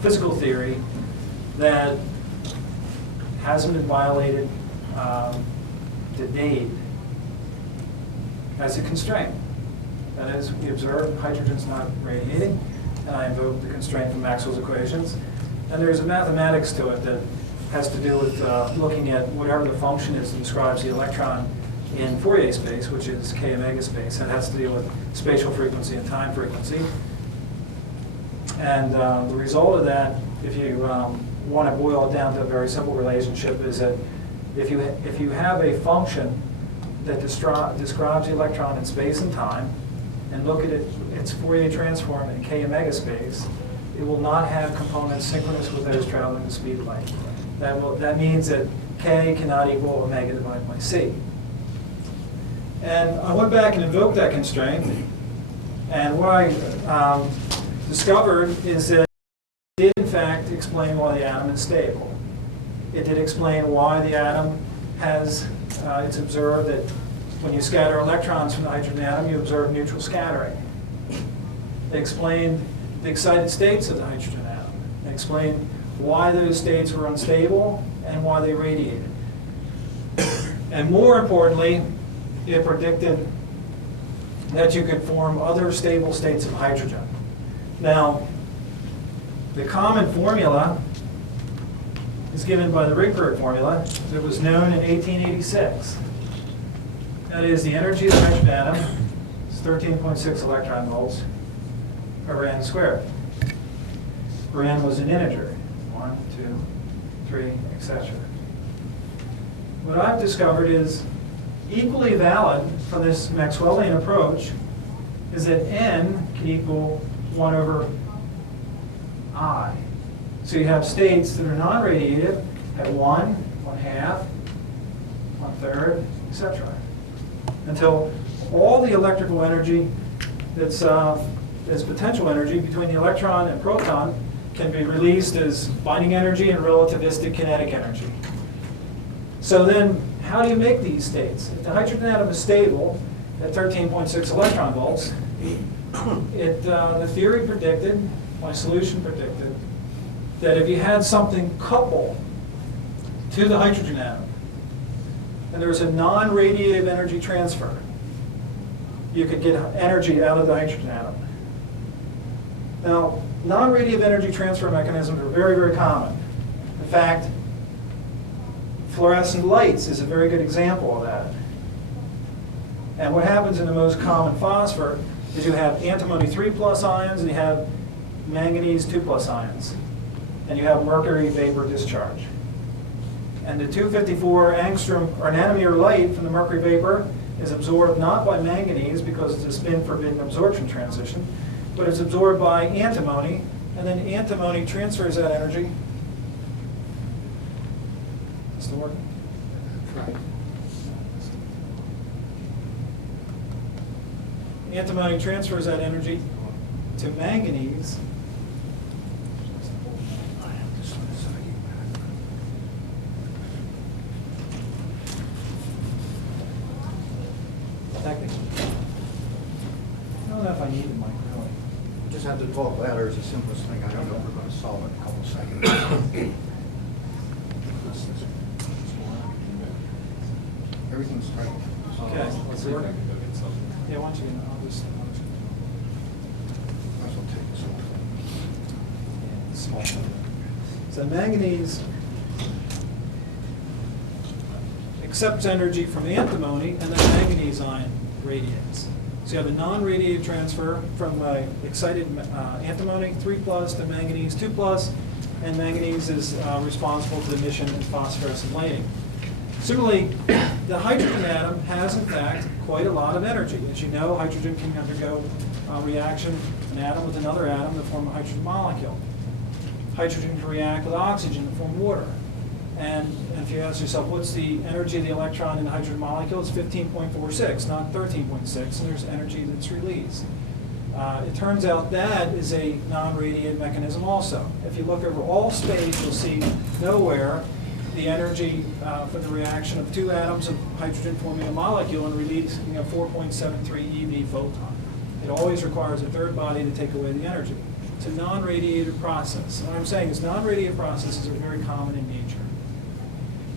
physical theory that hasn't been violated to date as a constraint. That is, we observe hydrogen's not radiating, and I invoke the constraint from Maxwell's equations. And there's a mathematics to it that has to do with looking at whatever the function is that describes the electron in Fourier space, which is k omega space. That has to deal with spatial frequency and time frequency. And the result of that, if you want to boil it down to a very simple relationship, is that if you have a function that describes the electron in space and time, and look at its Fourier transform in k omega space, it will not have components synchronous with those traveling the speed of light. That means that k cannot equal omega divided by c. And I went back and invoked that constraint, and what I discovered is that it did in fact explain why the atom is stable. It did explain why the atom has, it's observed that when you scatter electrons from the hydrogen atom, you observe neutral scattering. They explained the excited states of the hydrogen atom. They explained why those states were unstable and why they radiated. And more importantly, it predicted that you could form other stable states of hydrogen. Now, the common formula is given by the Rydberg formula that was known in 1886. That is, the energy of the hydrogen atom is 13.6 electron volts per n squared, where n was an integer, 1, 2, 3, etc. What I've discovered is equally valid for this Maxwellian approach is that n can equal 1 over I. So you have states that are non-radiative at 1, 1/2, 1/3, etc. Until all the electrical energy that's potential energy between the electron and proton can be released as binding energy and relativistic kinetic energy. So then, how do you make these states? If the hydrogen atom is stable at 13.6 electron volts, the theory predicted, my solution predicted, that if you had something couple to the hydrogen atom, and there was a non-radiative energy transfer, you could get energy out of the hydrogen atom. Now, non-radiative energy transfer mechanisms are very, very common. In fact, fluorescent lights is a very good example of that. And what happens in the most common phosphor is you have antimony 3+ ions and you have manganese 2+ ions. And you have mercury vapor discharge. And the 254 angstrom or nanometer light from the mercury vapor is absorbed not by manganese because it's a spin-forbidden absorption transition, but it's absorbed by antimony, and then antimony transfers that energy. Is this working? Right. Antimony transfers that energy to manganese. Technically. I don't know if I need the mic, really. You just have to talk louder is the simplest thing. I don't know if we're going to solve it in a couple of seconds. Everything's straight. Okay, let's see. Yeah, why don't you, I'll just. Might as well take this off. Small. So manganese accepts energy from antimony, and then manganese ion radiates. So you have a non-radiative transfer from excited antimony 3+ to manganese 2+, and manganese is responsible for the emission of phosphorescent lighting. Similarly, the hydrogen atom has, in fact, quite a lot of energy. As you know, hydrogen can undergo reaction, an atom with another atom to form a hydrogen molecule. Hydrogen can react with oxygen to form water. And if you ask yourself, what's the energy of the electron in the hydrogen molecule? It's 15.46, not 13.6, and there's energy that's released. It turns out that is a non-radiative mechanism also. If you look over all space, you'll see nowhere the energy for the reaction of two atoms of hydrogen forming a molecule and releasing a 4.73 eV photon. It always requires a third body to take away the energy. to non-radiative process. And what I'm saying is non-radiative processes are very common in nature.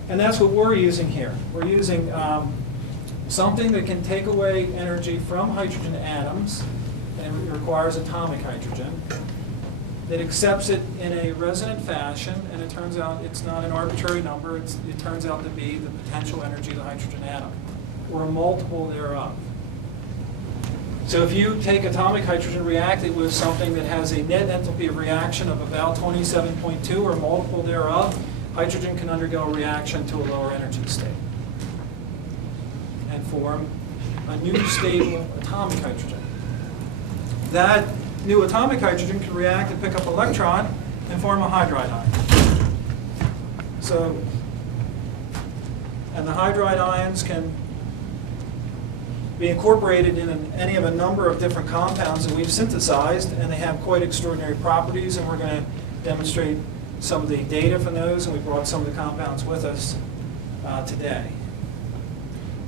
And that's what we're using here. We're using something that can take away energy from hydrogen atoms, and it requires atomic hydrogen, that accepts it in a resonant fashion, and it turns out it's not an arbitrary number, it turns out to be the potential energy of the hydrogen atom, or a multiple thereof. So if you take atomic hydrogen, react it with something that has a net enthalpy of reaction of about 27.2 or a multiple thereof, hydrogen can undergo a reaction to a lower energy state and form a new stable atomic hydrogen. That new atomic hydrogen can react and pick up an electron and form a hydride ion. So, and the hydride ions can be incorporated in any of a number of different compounds that we've synthesized, and they have quite extraordinary properties, and we're going to demonstrate some of the data from those, and we brought some of the compounds with us today.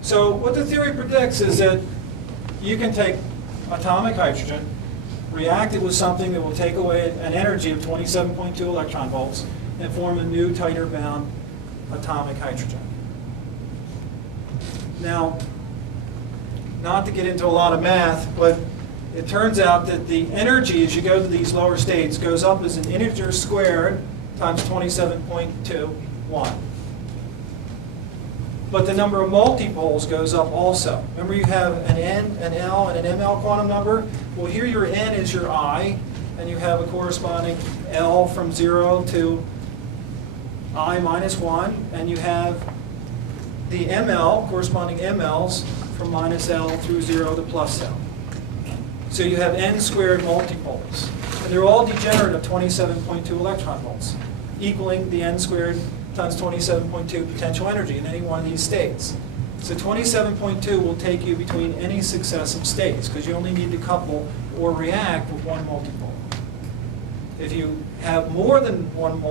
So what the theory predicts is that you can take atomic hydrogen, react it with something that will take away an energy of 27.2 electron volts, and form a new tighter bound atomic hydrogen. Now, not to get into a lot of math, but it turns out that the energy as you go to these lower states goes up as an integer squared times 27.21. But the number of multipoles goes up also. Remember, you have an N, an L, and an ML quantum number? Well, here your N is your I, and you have a corresponding L from 0 to I minus 1, and you have the ML, corresponding MLs, from minus L through 0 to plus L. So you have N squared multipoles. And they're all degenerate of 27.2 electron volts, equaling the N squared times 27.2 potential energy in any one of these states. So 27.2 will take you between any successive states, because you only need to couple or react with one multipole. If you have more than one,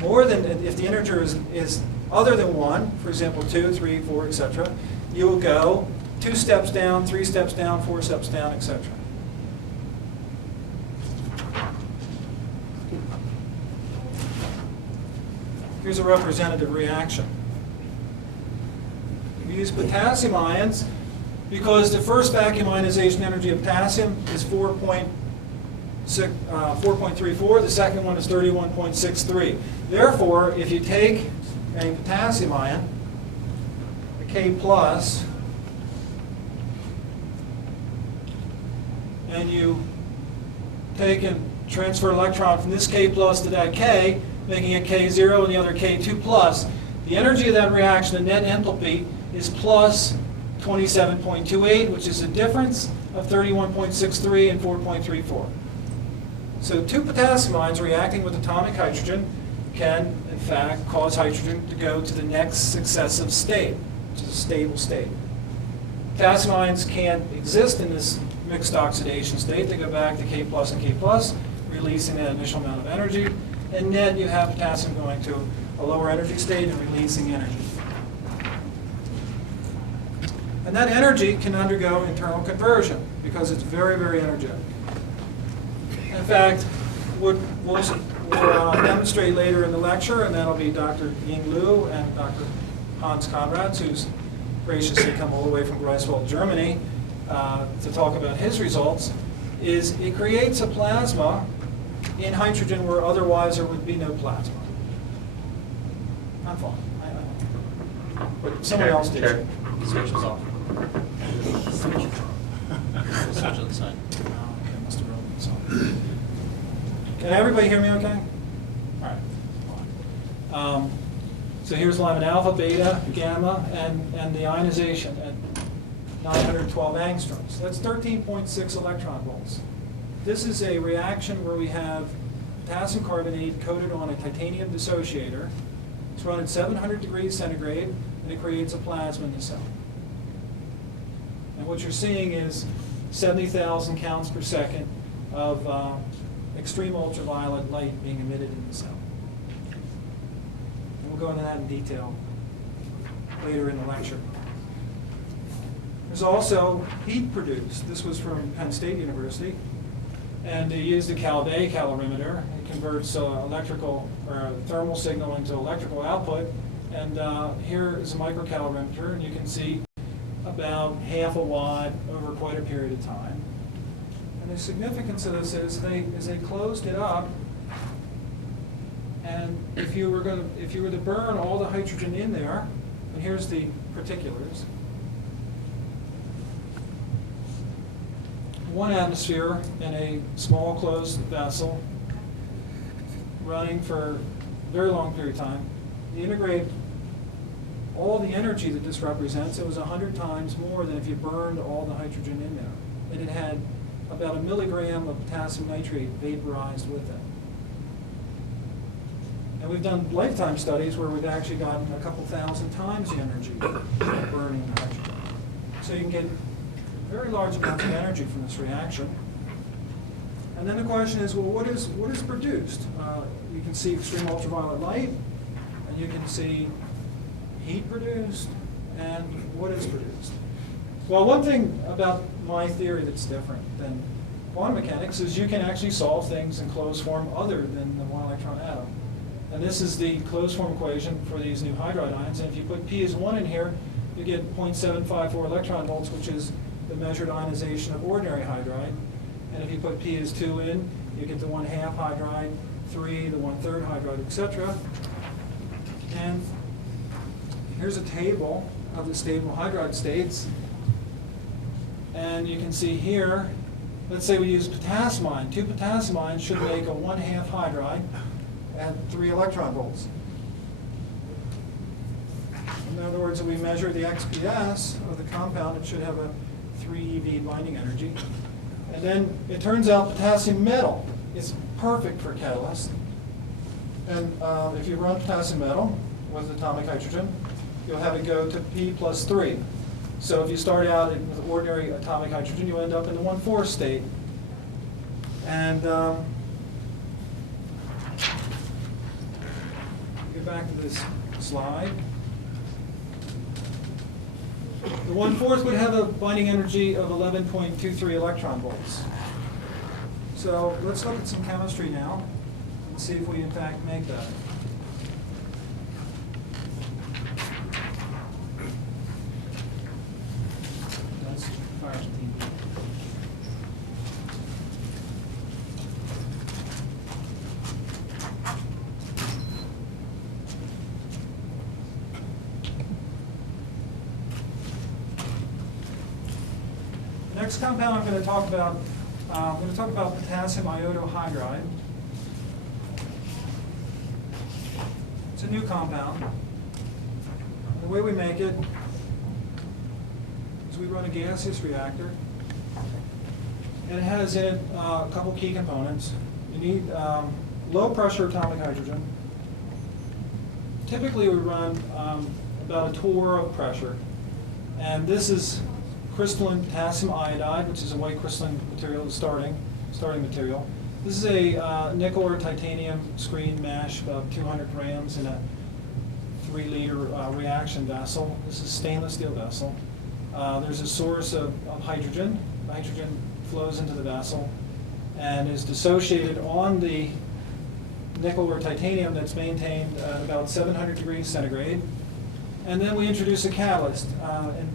if the integer is other than 1, for example 2, 3, 4, etc., you will go 2 steps down, 3 steps down, 4 steps down, etc. Here's a representative reaction. We use potassium ions because the first vacuum ionization energy of potassium is 4.34, the second one is 31.63. Therefore, if you take a potassium ion, a K plus, and you take and transfer an electron from this K plus to that K, making it K0 and the other K2 plus, the energy of that reaction, the net enthalpy, is plus 27.28, which is a difference of 31.63 and 4.34. So 2 potassium ions reacting with atomic hydrogen can, in fact, cause hydrogen to go to the next successive state, which is a stable state. Potassium ions can't exist in this mixed oxidation state. They go back to K plus and K plus, releasing that initial amount of energy. And then you have potassium going to a lower energy state and releasing energy. And that energy can undergo internal conversion because it's very, very energetic. In fact, what we'll demonstrate later in the lecture, and that'll be Dr. Ying Liu and Dr. Hans Conrads, who's graciously come all the way from Greifswald, Germany, to talk about his results, is it creates a plasma in hydrogen where otherwise there would be no plasma. I'm fine. But somebody else did. Sure. Switch was off. Switch on the side. Oh, okay, must have rolled this on. Can everybody hear me okay? All right. So here's lemon alpha, beta, gamma, and the ionization at 912 angstroms. That's 13.6 electron volts. This is a reaction where we have potassium carbonate coated on a titanium dissociator. It's run at 700 degrees centigrade, and it creates a plasma in the cell. And what you're seeing is 70,000 counts per second of extreme ultraviolet light being emitted in the cell. And we'll go into that in detail later in the lecture. There's also heat produced. This was from Penn State University. And they used a Calvé calorimeter. It converts electrical or thermal signal into electrical output. And here is a microcalorimeter, and you can see about half a watt over quite a period of time. And the significance of this is they closed it up. And if you were to burn all the hydrogen in there, and here's the particulars. 1 atmosphere in a small closed vessel running for a very long period of time. You integrate all the energy that this represents. It was 100 times more than if you burned all the hydrogen in there. And it had about 1 milligram of potassium nitrate vaporized with it. And we've done lifetime studies where we've actually gotten a couple thousand times the energy of burning the hydrogen. So you can get very large amounts of energy from this reaction. And then the question is, well, what is produced? You can see extreme ultraviolet light, and you can see heat produced, and what is produced? Well, one thing about my theory that's different than quantum mechanics is you can actually solve things in closed form other than the one electron atom. And this is the closed form equation for these new hydride ions. And if you put P as 1 in here, you get 0.754 electron volts, which is the measured ionization of ordinary hydride. And if you put P as 2 in, you get the 1/2 hydride, 3, the 1/3 hydride, etc. And here's a table of the stable hydride states. And you can see here, let's say we use potassium ion. 2 potassium ions should make a 1/2 hydride at 3 electron volts. In other words, if we measure the XPS of the compound, it should have a 3 eV binding energy. And then it turns out potassium metal is perfect for catalyst. And if you run potassium metal with atomic hydrogen, you'll have it go to P plus 3. So if you start out with ordinary atomic hydrogen, you end up in the 1/4 state. And get back to this slide. The 1/4 would have a binding energy of 11.23 electron volts. So let's look at some chemistry now and see if we in fact make that. That's fire TV. Next compound I'm going to talk about, potassium iodo hydride. It's a new compound. The way we make it is we run a gaseous reactor, and it has in it a couple key components. You need low pressure atomic hydrogen. Typically we run about a torr of pressure, and this is crystalline potassium iodide, which is a white crystalline material, the starting material. This is a nickel or titanium screen mash, about 200 grams in a 3-liter reaction vessel. This is a stainless steel vessel. There's a source of hydrogen. Hydrogen flows into the vessel and is dissociated on the nickel or titanium that's maintained at about 700 degrees centigrade. And then we introduce a catalyst.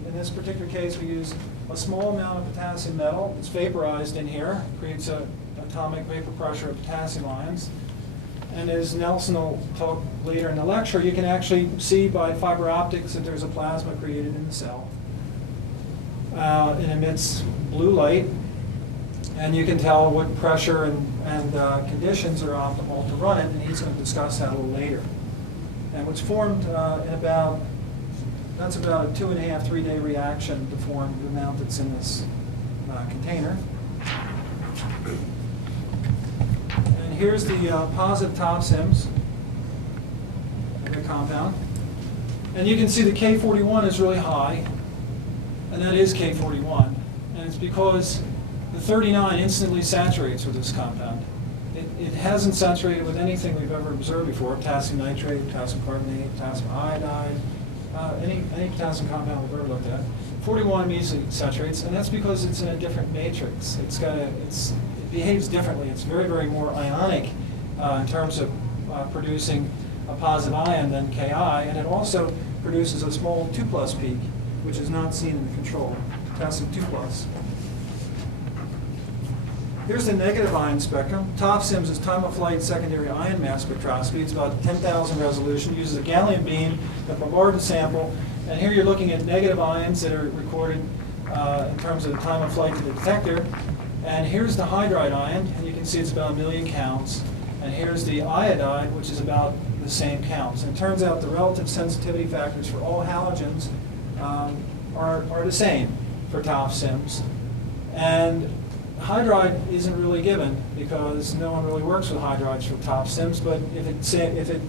In this particular case, we use a small amount of potassium metal. It's vaporized in here, creates an atomic vapor pressure of potassium ions. And as Nelson will talk later in the lecture, you can actually see by fiber optics that there's a plasma created in the cell. It emits blue light, and you can tell what pressure and conditions are optimal to run it, and he's going to discuss that a little later. And what's formed that's about a 2.5, 3-day reaction to form the amount that's in this container. And here's the positive top sims of the compound. And you can see the K41 is really high, and that is K41. And it's because the 39 instantly saturates with this compound. It hasn't saturated with anything we've ever observed before: potassium nitrate, potassium carbonate, potassium iodide, any potassium compound we've ever looked at. 41 immediately saturates, and that's because it's in a different matrix. It behaves differently. It's very, very more ionic in terms of producing a positive ion than Ki, and it also produces a small 2+ peak, which is not seen in the control, potassium 2+. Here's the negative ion spectrum. TOF-SIMS is time-of-flight secondary ion mass spectroscopy. It's about 10,000 resolution, uses a gallium beam that bombards a sample, and here you're looking at negative ions that are recorded in terms of the time of flight to the detector. And here's the hydride ion, and you can see it's about 1 million counts. And here's the iodide, which is about the same counts. And it turns out the relative sensitivity factors for all halogens are the same for TOF-SIMS. And hydride isn't really given because no one really works with hydrides for TOF-SIMS, but if it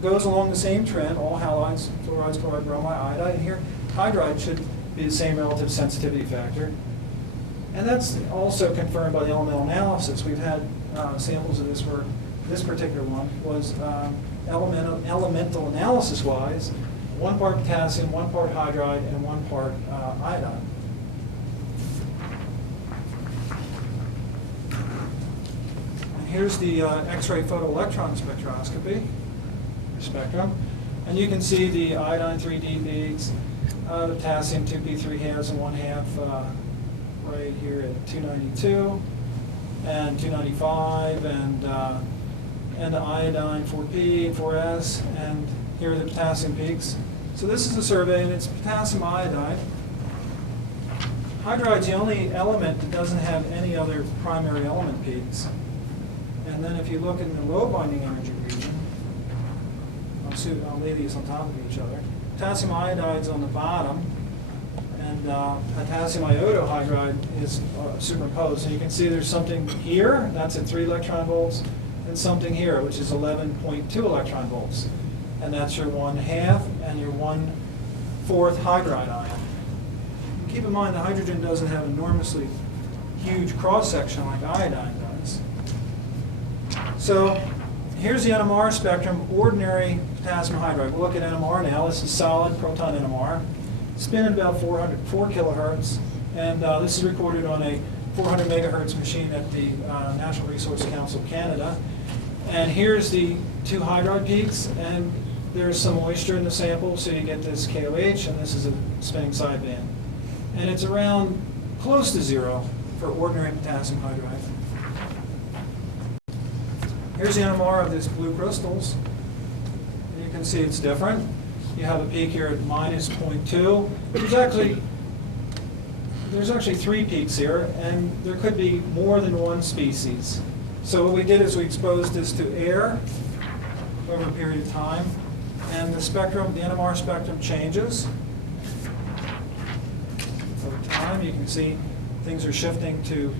goes along the same trend, all halides, fluorides, chloride, bromide, iodide, and here hydride should be the same relative sensitivity factor. And that's also confirmed by the elemental analysis. We've had samples of this where this particular one was elemental analysis-wise, 1 part potassium, 1 part hydride, and 1 part iodide. And here's the X-ray photoelectron spectroscopy spectrum. And you can see the iodine 3D peaks, the potassium 2p3 halves and 1/2 right here at 292 and 295, and the iodine 4p, 4s, and here are the potassium peaks. So this is a survey, and it's potassium iodide. Hydride's the only element that doesn't have any other primary element peaks. And then if you look in the low binding energy region, I'll lay these on top of each other. Potassium iodide's on the bottom, and potassium iodo hydride is superimposed. So you can see there's something here, that's at 3 electron volts, and something here, which is 11.2 electron volts. And that's your 1/2 and your 1/4 hydride ion. And keep in mind the hydrogen doesn't have enormously huge cross-section like iodine does. So here's the NMR spectrum, ordinary potassium hydride. We'll look at NMR now. This is solid proton NMR. Spin at about 4 kilohertz, and this is recorded on a 400 megahertz machine at the Natural Resource Council of Canada. And here's the 2 hydride peaks, and there's some moisture in the sample, so you get this KOH, and this is a spinning sideband. And it's around close to 0 for ordinary potassium hydride. Here's the NMR of these blue crystals. And you can see it's different. You have a peak here at -0.2. There's actually 3 peaks here, and there could be more than 1 species. So what we did is we exposed this to air over a period of time, and the spectrum, the NMR spectrum changes over time. You can see things are shifting to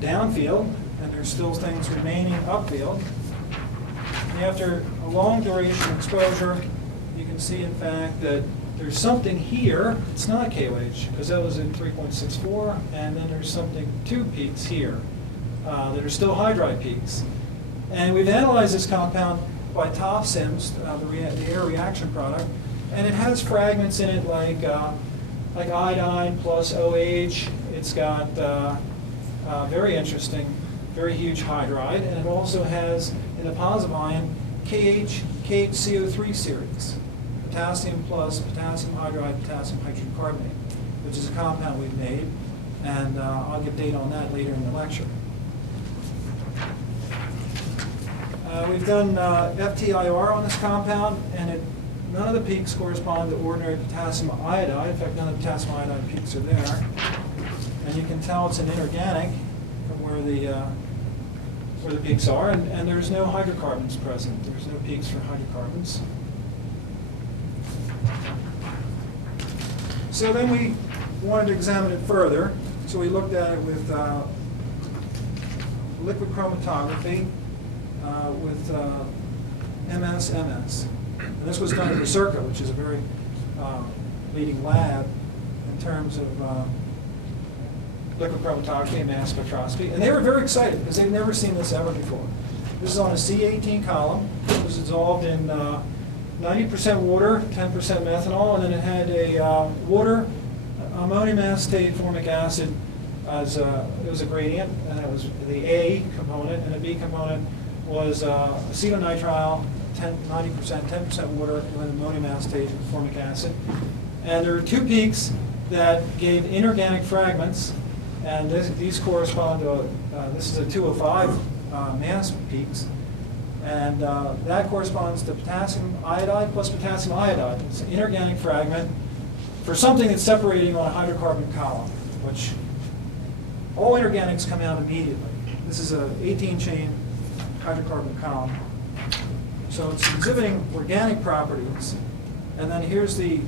downfield, and there's still things remaining upfield. And after a long duration exposure, you can see, in fact, that there's something here. It's not KOH, because that was at 3.64, and then there's something, 2 peaks here that are still hydride peaks. And we've analyzed this compound by TOF-SIMS, the air reaction product, and it has fragments in it like iodine plus OH. It's got very interesting, very huge hydride, and it also has, in the positive ion, KHCO3 series, potassium plus potassium hydride, potassium hydrogen carbonate, which is a compound we've made, and I'll give data on that later in the lecture. We've done FTIR on this compound, and none of the peaks correspond to ordinary potassium iodide. In fact, none of the potassium iodide peaks are there. And you can tell it's an inorganic from where the peaks are, and there's no hydrocarbons present. There's no peaks for hydrocarbons. So then we wanted to examine it further. So we looked at it with liquid chromatography, with MS. And this was done at the Circa, which is a very leading lab in terms of liquid chromatography and mass spectroscopy. And they were very excited because they'd never seen this ever before. This is on a C18 column. It was dissolved in 90% water, 10% methanol, and then it had a water, ammonium acetate, formic acid, as it was a gradient, and it was the A component, and the B component was acetonitrile, 90%, 10% water, and then ammonium acetate and formic acid. And there are two peaks that gave inorganic fragments, and these correspond to, this is a 205 mass peaks, and that corresponds to potassium iodide plus potassium iodide. It's an inorganic fragment for something that's separating on a hydrocarbon column, which all inorganics come out immediately. This is an 18-chain hydrocarbon column. So it's exhibiting organic properties. And then here's the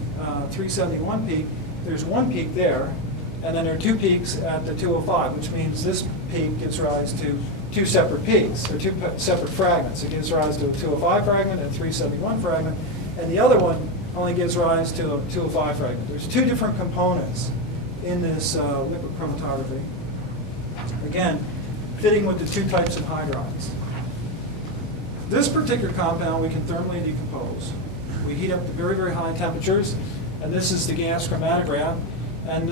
371 peak. There's one peak there, and then there are two peaks at the 205, which means this peak gives rise to two separate peaks, or two separate fragments. It gives rise to a 205 fragment and a 371 fragment, and the other one only gives rise to a 205 fragment. There's two different components in this liquid chromatography. Again, fitting with the two types of hydrides. This particular compound we can thermally decompose. We heat up to very, very high temperatures, and this is the gas chromatograph. And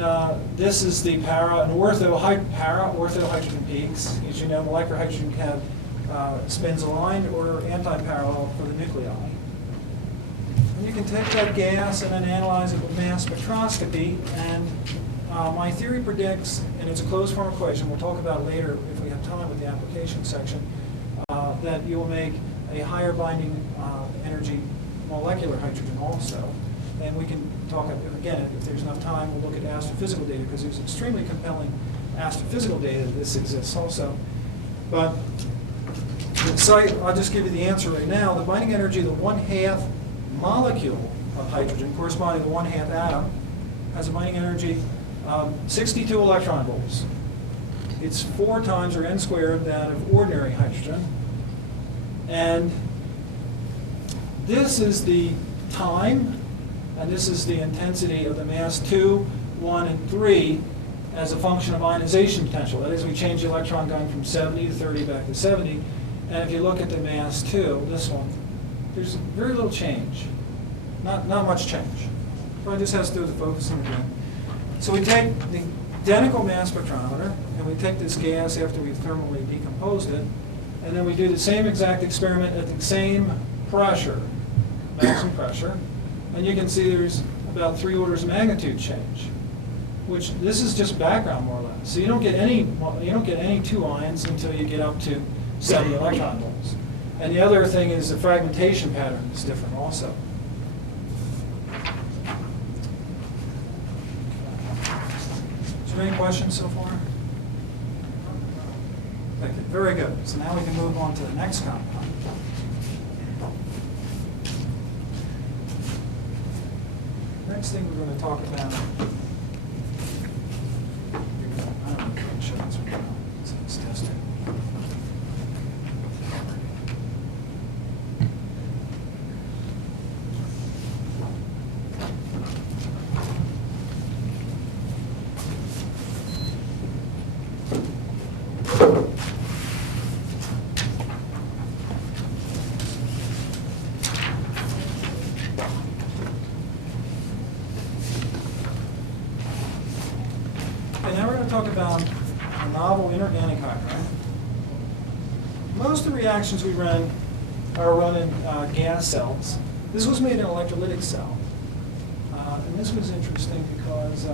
this is the para and ortho-hydrogen peaks. As you know, molecular hydrogen can have spins aligned or anti-parallel for the nuclei. And you can take that gas and then analyze it with mass spectroscopy. And my theory predicts, and it's a closed form equation, we'll talk about it later if we have time with the application section, that you will make a higher binding energy molecular hydrogen also. And we can talk, again, if there's enough time, we'll look at astrophysical data, because there's extremely compelling astrophysical data that this exists also. But the site, I'll just give you the answer right now. The binding energy of the 1/2 molecule of hydrogen, corresponding to the 1/2 atom, has a binding energy of 62 electron volts. It's 4 times, or n squared, that of ordinary hydrogen. And this is the time, and this is the intensity of the mass 2, 1, and 3 as a function of ionization potential. That is, we change the electron going from 70 to 30 back to 70. And if you look at the mass 2, this one, there's very little change. Not much change. Probably just has to do with the focusing again. So we take the identical mass spectrometer, and we take this gas after we've thermally decomposed it, and then we do the same exact experiment at the same pressure, maximum pressure, and you can see there's about 3 orders of magnitude change, which this is just background more or less. So you don't get any 2 ions until you get up to 70 electron volts. And the other thing is the fragmentation pattern is different also. Is there any questions so far? Thank you. Very good. So now we can move on to the next compound. Next thing we're going to talk about. I don't know if show this right now. It's testing. Talk about a novel inorganic hydride. Most of the reactions we run are run in gas cells. This was made in an electrolytic cell. And this was interesting because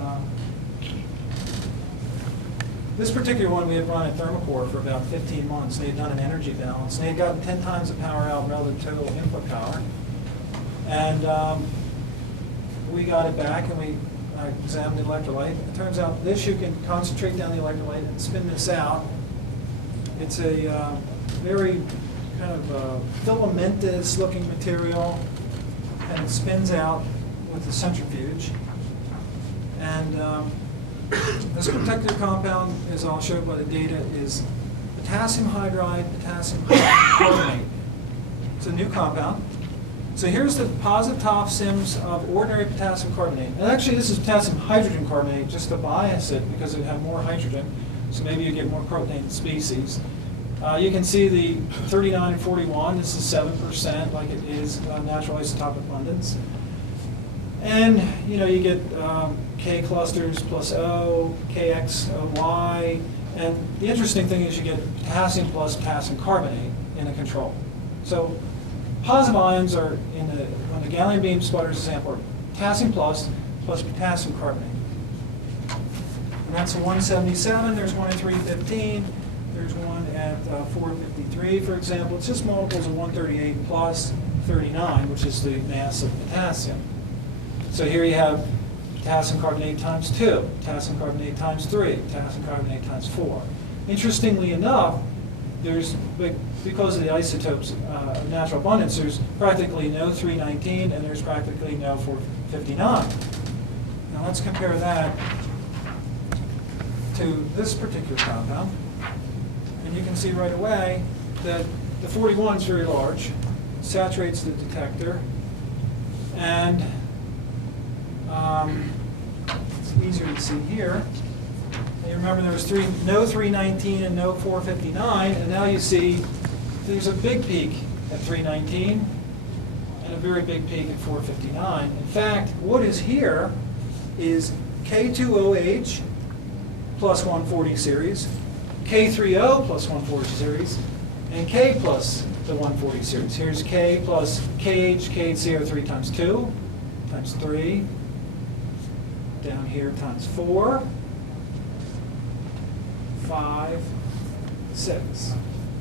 this particular one we had run at Thermocore for about 15 months. They had done an energy balance. And they had gotten 10 times the power out relative to total input power. And we got it back, and we examined the electrolyte. It turns out this, you can concentrate down the electrolyte and spin this out. It's a very kind of filamentous looking material, and it spins out with the centrifuge. And this particular compound, as I'll show by the data, is potassium hydride, potassium carbonate. It's a new compound. So here's the positive top SIMs of ordinary potassium carbonate. And actually this is potassium hydrogen carbonate, just to bias it because it had more hydrogen. So maybe you get more protonated species. You can see the 39 and 41, this is 7% like it is natural isotopic abundance. And, you know, you get K clusters plus O, KX, Y, and the interesting thing is you get potassium plus potassium carbonate in a control. So positive ions are when the gallium beam sputters a sample, are potassium plus potassium carbonate. And that's a 177, there's one at 315, there's one at 453, for example. It's just multiples of 138 plus 39, which is the mass of potassium. So here you have potassium carbonate times 2, potassium carbonate times 3, potassium carbonate times 4. Interestingly enough, because of the isotopes of natural abundance, there's practically no 319 and there's practically no 459. Now let's compare that to this particular compound. And you can see right away that the 41 is very large, saturates the detector, and it's easier to see here. And you remember there was no 319 and no 459, and now you see there's a big peak at 319 and a very big peak at 459. In fact, what is here is K2OH plus 140 series, K3O plus 140 series, and K plus the 140 series. Here's K plus KH, KHCO3 times 2, times 3, down here times 4, 5, 6.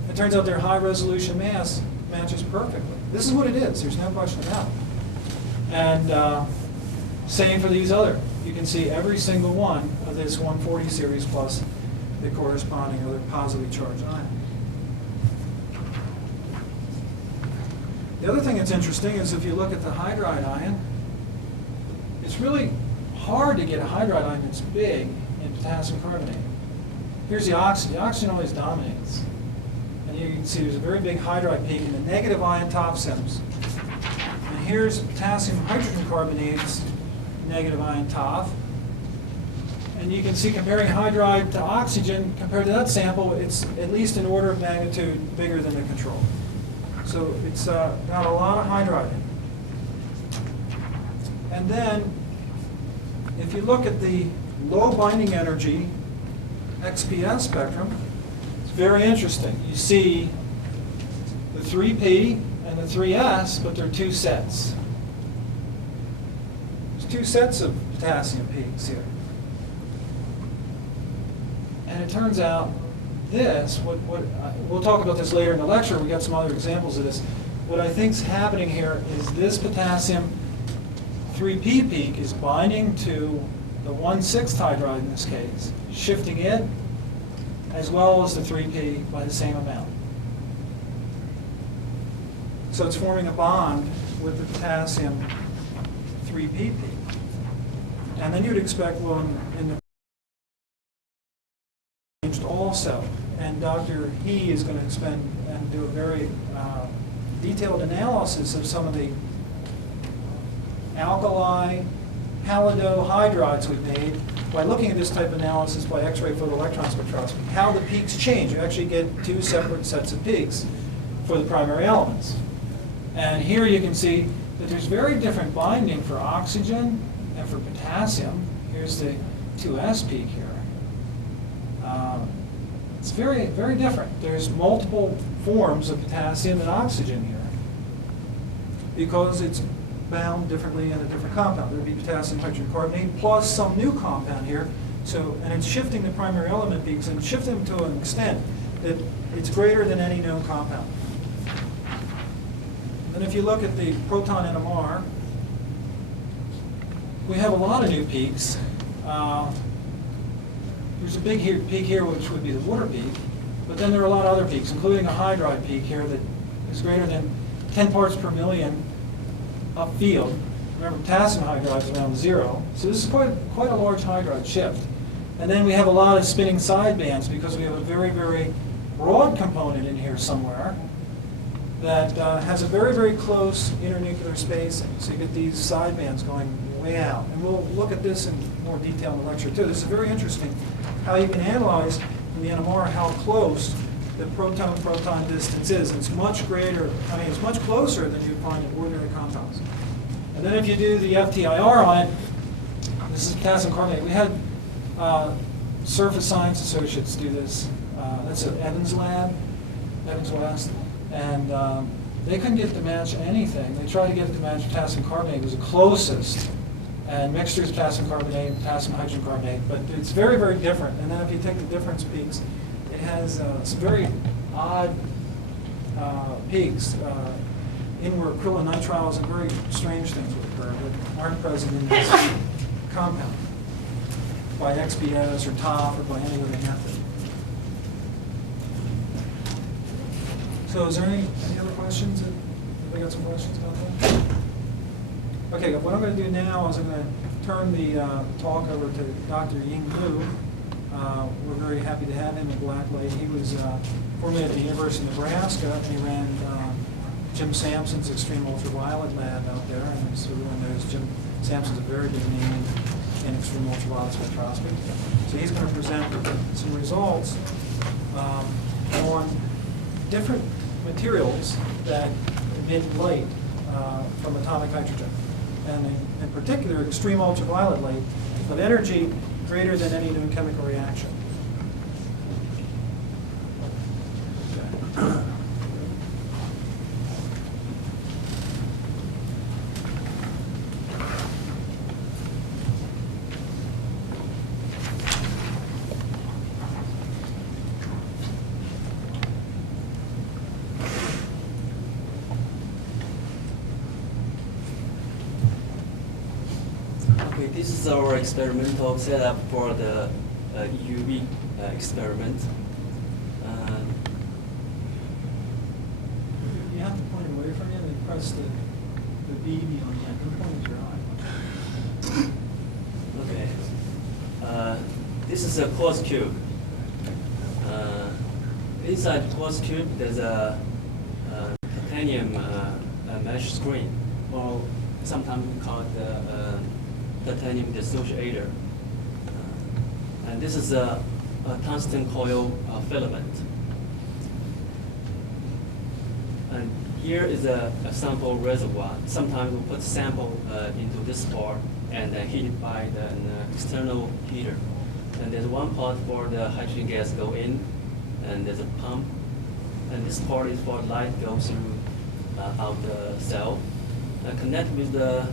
It turns out their high resolution mass matches perfectly. This is what it is, there's no question about it. And same for these other. You can see every single one of this 140 series plus the corresponding other positively charged ion. The other thing that's interesting is if you look at the hydride ion, it's really hard to get a hydride ion that's big in potassium carbonate. Here's the oxygen. The oxygen always dominates. And you can see there's a very big hydride peak in the negative ion top sems. And here's potassium hydrogen carbonate's negative ion top. And you can see comparing hydride to oxygen, compared to that sample, it's at least an order of magnitude bigger than the control. So it's got a lot of hydride in it. And then, if you look at the low binding energy XPS spectrum, it's very interesting. You see the 3P and the 3S, but they're two sets. There's two sets of potassium peaks here. And it turns out this, we'll talk about this later in the lecture, we got some other examples of this. What I think is happening here is this potassium 3P peak is binding to the 1/6 hydride in this case, shifting it as well as the 3P by the same amount. So it's forming a bond with the potassium 3P peak. And then you'd expect, well, in the also, and Dr. He is going to expend and do a very detailed analysis of some of the alkali halidohydrides we've made by looking at this type of analysis by X-ray photoelectron spectroscopy. How the peaks change. You actually get two separate sets of peaks for the primary elements. And here you can see that there's very different binding for oxygen and for potassium. Here's the 2S peak here. It's very, very different. There's multiple forms of potassium and oxygen here because it's bound differently in a different compound. There'd be potassium hydrogen carbonate plus some new compound here. So, and it's shifting the primary element peaks and shifting them to an extent that it's greater than any known compound. And if you look at the proton NMR, we have a lot of new peaks. There's a big peak here, which would be the water peak, but then there are a lot of other peaks, including a hydride peak here that is greater than 10 parts per million upfield. Remember, potassium hydride is around 0, so this is quite a large hydride shift. And then we have a lot of spinning side bands because we have a very, very broad component in here somewhere that has a very, very close internuclear spacing. So you get these side bands going way out. And we'll look at this in more detail in the lecture too. This is very interesting, how you can analyze in the NMR how close the proton-proton distance is. It's much greater, I mean, it's much closer than you'd find in ordinary compounds. And then if you do the FTIR on it, this is potassium carbonate. We had surface science associates do this. That's at Evans Lab, Evans West, and they couldn't get it to match anything. They tried to get it to match potassium carbonate. It was the closest. And mixtures of potassium carbonate, potassium hydrogen carbonate, but it's very, very different. And then if you take the difference peaks, it has some very odd peaks. Inward acrylonitriles and very strange things would occur that aren't present in this compound by XPS or TOF or by any other method. So is there any other questions? Anybody got some questions about that? Okay, what I'm going to do now is I'm going to turn the talk over to Dr. Ying Liu. We're very happy to have him at Blacklight. He was formerly at the University of Nebraska, and he ran Jim Sampson's extreme ultraviolet lab out there. And so everyone knows Jim Sampson's a very big name in extreme ultraviolet spectroscopy. So he's going to present some results on different materials that emit light from atomic hydrogen. And in particular, extreme ultraviolet light of energy greater than any known chemical reaction. Okay. Okay, this is our experimental setup for the UV experiment. You have to point it away from you and then press the BB on the end. Don't point at your eye. Okay. This is a quartz cube. Inside the quartz cube, there's a titanium mesh screen, or sometimes we call it the titanium dissociator. And this is a tungsten coil filament. And here is a sample reservoir. Sometimes we put sample into this part and heat it by an external heater. And there's one part for the hydrogen gas go in, and there's a pump. And this part is for light goes through out the cell. Connect with the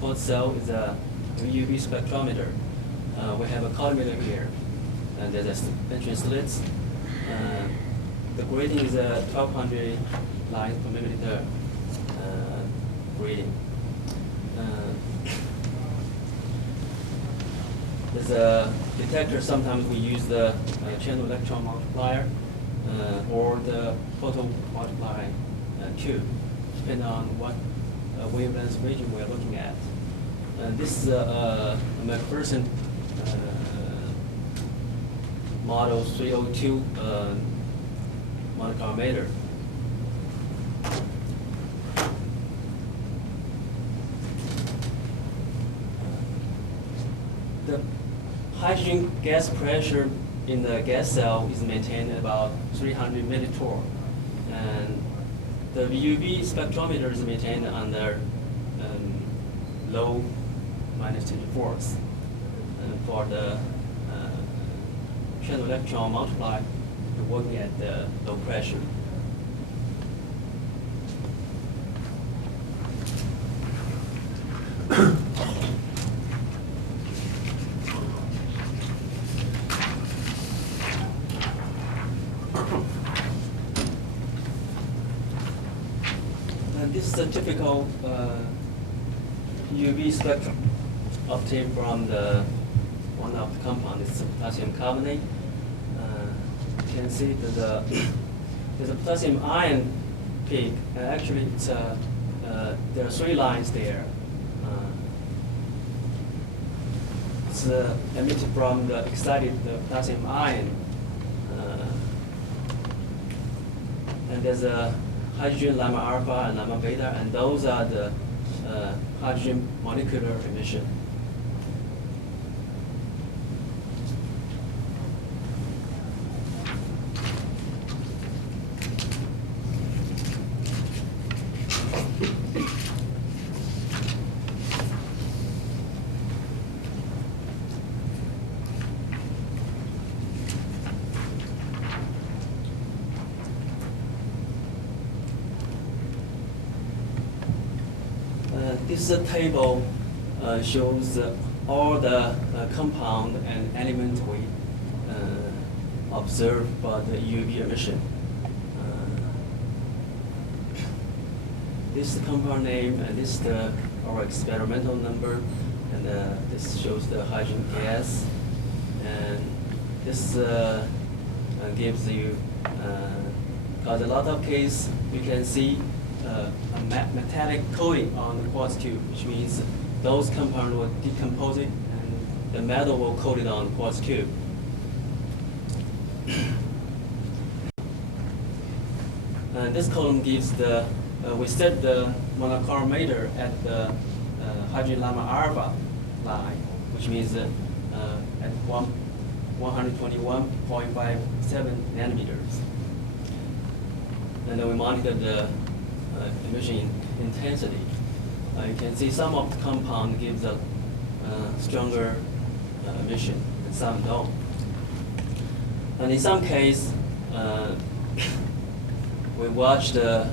quartz cell is a UV spectrometer. We have a colorimeter here, and there's a entrance slits. The grading is 1200 lines per milliliter grading. There's a detector. Sometimes we use the channel electron multiplier or the photo multiplier tube, depending on what wavelength region we're looking at. And this is a McPherson model 302 monochromatometer. The hydrogen gas pressure in the gas cell is maintained at about 300 millitorr, and the UV spectrometer is maintained under low -24. And for the channel electron multiplier, we're working at the low pressure. And this is a typical UV spectrum obtained from one of the compounds. It's potassium carbonate. You can see that there's a potassium ion peak. Actually, it's there are 3 lines there. It's emitted from the excited potassium ion. And there's a hydrogen lambda alpha and lambda beta, and those are the hydrogen molecular emission. This table shows all the compound and element we observed by the UV emission. This is the compound name, and this is our experimental number, and this shows the hydrogen gas, and this gives you, got a lot of cases, you can see a metallic coating on the quartz tube, which means those compounds will decompose it, and the metal will coat it on the quartz tube. This column gives the, we set the monochlorometer at the hydrogen llama alpha line, which means at 121.57 nanometers. And then we monitor the emission intensity. You can see some of the compound gives a stronger emission, and some don't. And in some case, we watch the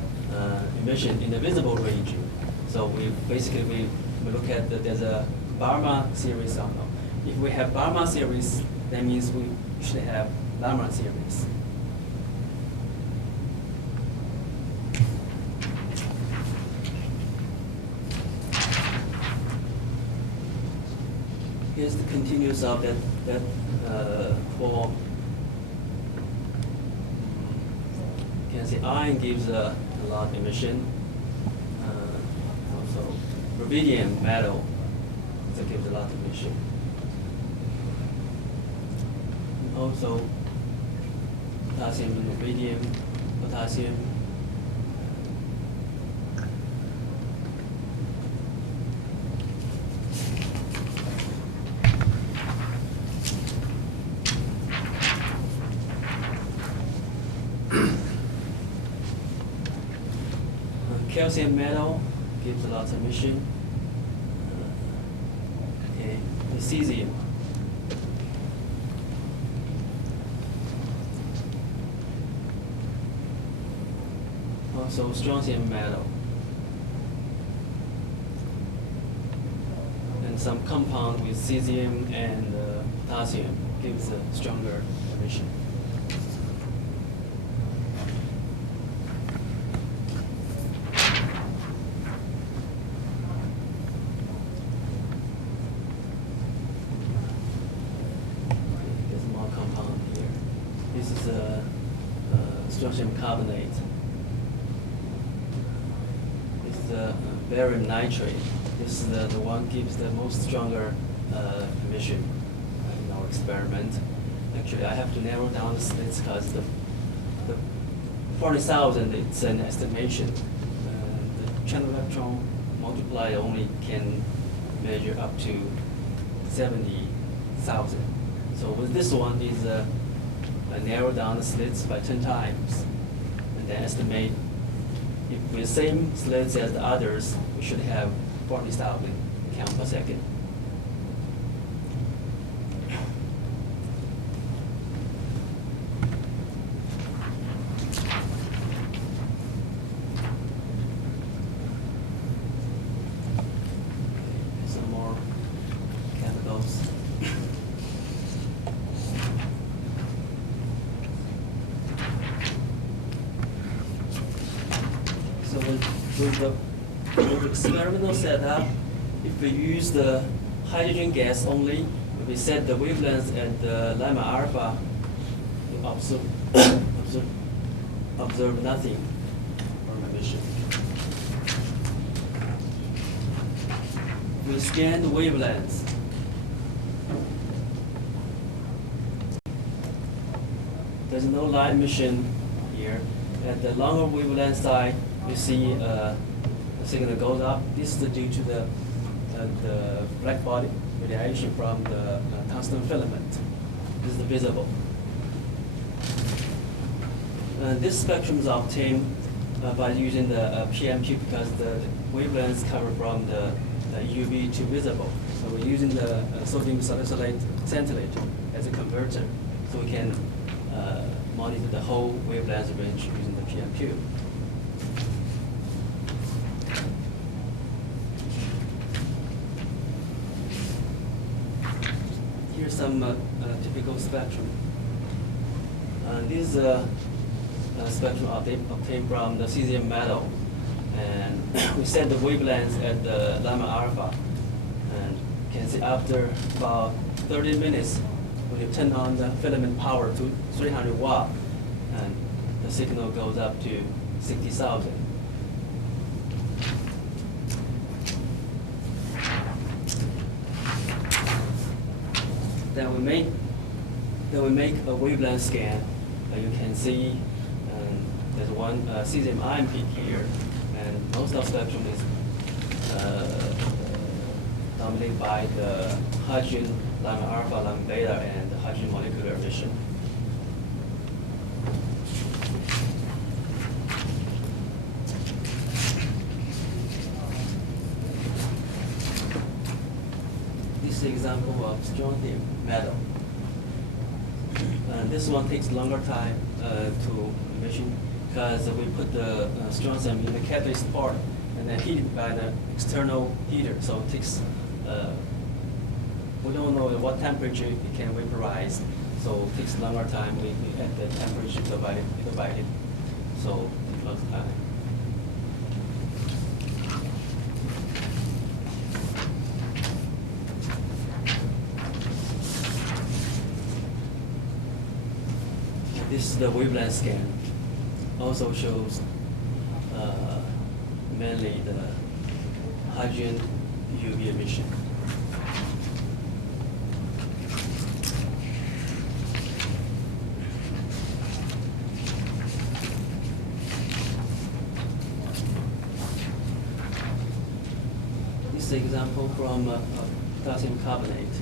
emission in the visible region. So we basically we look at there's a Barma series or no. If we have Barma series, that means we should have Llama series. Here's the continuous of that form. You can see iron gives a lot of emission. Also, rubidium metal that gives a lot of emission. Also, potassium and rubidium, potassium. Calcium metal gives a lot of emission. Okay, the cesium. Also strontium metal. And some compound with cesium and potassium gives a stronger emission. Strontium carbonate. This is barium nitrate. This is the one gives the most stronger emission in our experiment. Actually, I have to narrow down the slits because the 40,000 it's an estimation. The channel electron multiplier only can measure up to 70,000. So with this one is narrow down the slits by 10 times, and then estimate if with the same slits as the others, we should have 40,000 count per second. Some more chemicals. So with the experimental setup, if we use the hydrogen gas only, we set the wavelength at the Lima alpha, we observe nothing from emission. We scan the wavelengths. There's no light emission here. At the longer wavelength side, you see the signal goes up. This is due to the black body radiation from the tungsten filament. This is visible. This spectrum is obtained by using the PMQ because the wavelengths cover from the UV to visible. So we're using the sodium salicylate scintillator as a converter, so we can monitor the whole wavelength range using the PMQ. some typical spectrum. This spectrum obtained from the cesium metal, and we set the wavelengths at the lambda alpha, and you can see after about 30 minutes, when you turn on the filament power to 300 watt, and the signal goes up to 60,000. Then we make a wavelength scan. You can see there's one cesium ion peak here, and most of the spectrum is dominated by the hydrogen, lambda alpha, lambda beta, and the hydrogen molecular emission. This is an example of strontium metal. This one takes longer time to emission because we put the strontium in the catalyst part and then heated by the external heater. So it takes, we don't know at what temperature it can vaporize. So it takes longer time. We add the temperature divided. So it takes time. This is the wavelength scan. Also shows mainly the hydrogen UV emission. This is an example from potassium carbonate.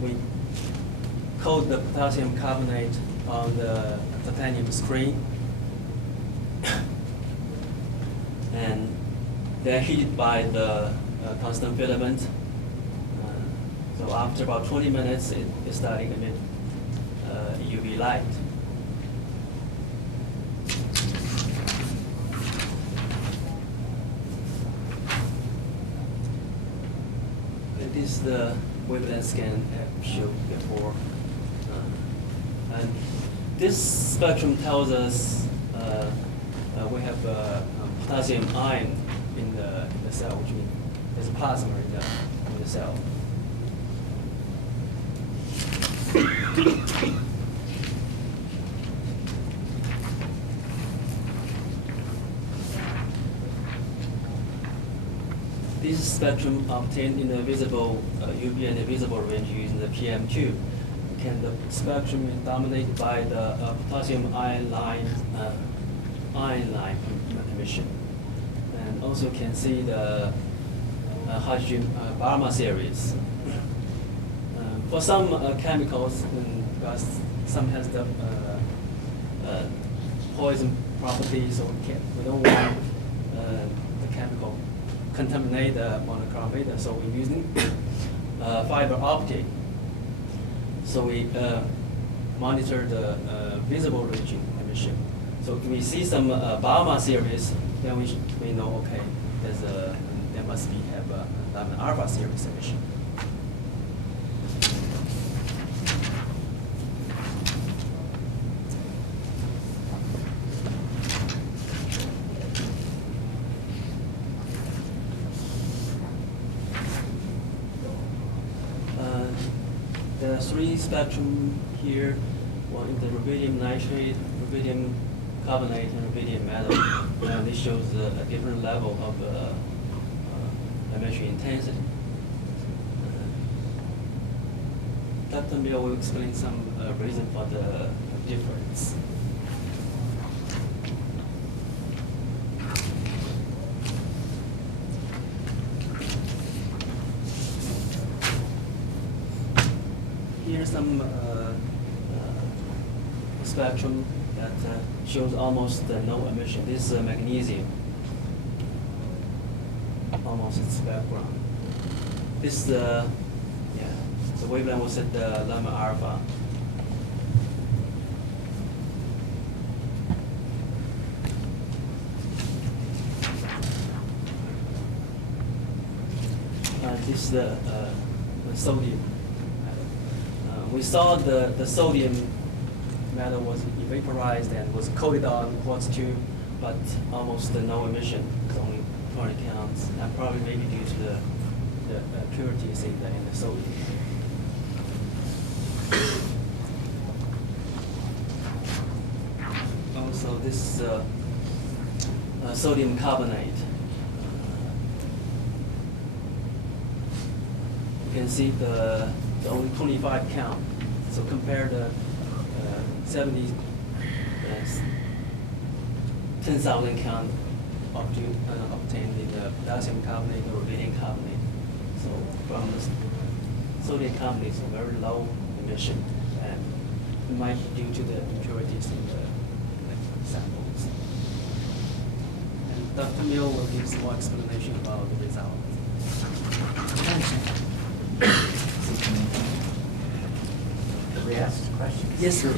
We coat the potassium carbonate on the titanium screen, and they're heated by the tungsten filament. So after about 20 minutes, it is starting to emit UV light. This is the wavelength scan I showed before. And this spectrum tells us we have potassium ion in the cell, which means there's plasma in the cell. This spectrum obtained in the visible UV and the visible range using the PM2. The spectrum is dominated by the potassium ion line emission, and also can see the hydrogen Balmer series. For some chemicals, because some has the poison property, so we don't want the chemical contaminate the monochromate, so we're using fiber optic. So we monitor the visible region emission. So if we see some Balmer series, then we know, okay, there must be have a lambda alpha series emission. There are three spectrum here. One is the rubidium nitrate, rubidium carbonate, and rubidium metal. And this shows a different level of emission intensity. Dr. Mill will explain some reason for the difference. Here's some spectrum that shows almost no emission. This is magnesium, almost its background. This the wavelength was at the lambda alpha. this is the sodium metal. We saw the sodium metal was vaporized and was coated on quartz tube, but almost no emission. It's only 20 counts, and probably maybe due to the purities in the sodium. Also, this sodium carbonate. You can see the only 25 count. So compare the 10,000 count obtained in the potassium carbonate or rubidium carbonate. So from the sodium carbonate, it's a very low emission, and it might be due to the impurities in the samples. And Dr. Mill will give some more explanation about the result. Could we ask a question? Yes, sir.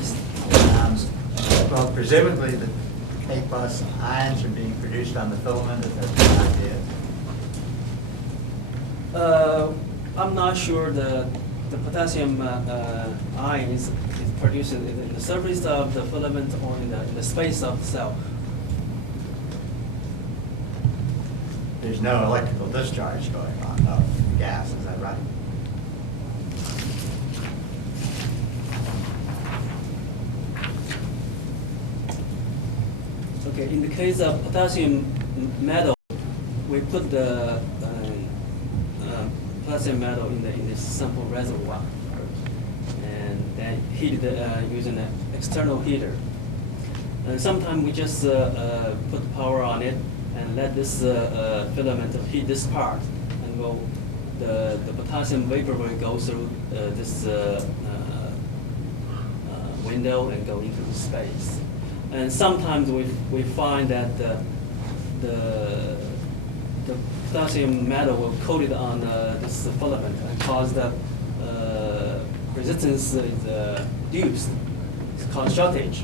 Well, presumably the K+ ions are being produced on the filament. Is that the idea? I'm not sure the potassium ion is produced in the surface of the filament or in the space of the cell. There's no electrical discharge going on of gas, is that right? Okay, in the case of potassium metal, we put the potassium metal in this sample reservoir and then heat it using an external heater. And sometimes we just put power on it and let this filament heat this part, and the potassium vapor will go through this window and go into the space. And sometimes we find that the potassium metal will coat it on this filament and cause the resistance is reduced. It's called shortage.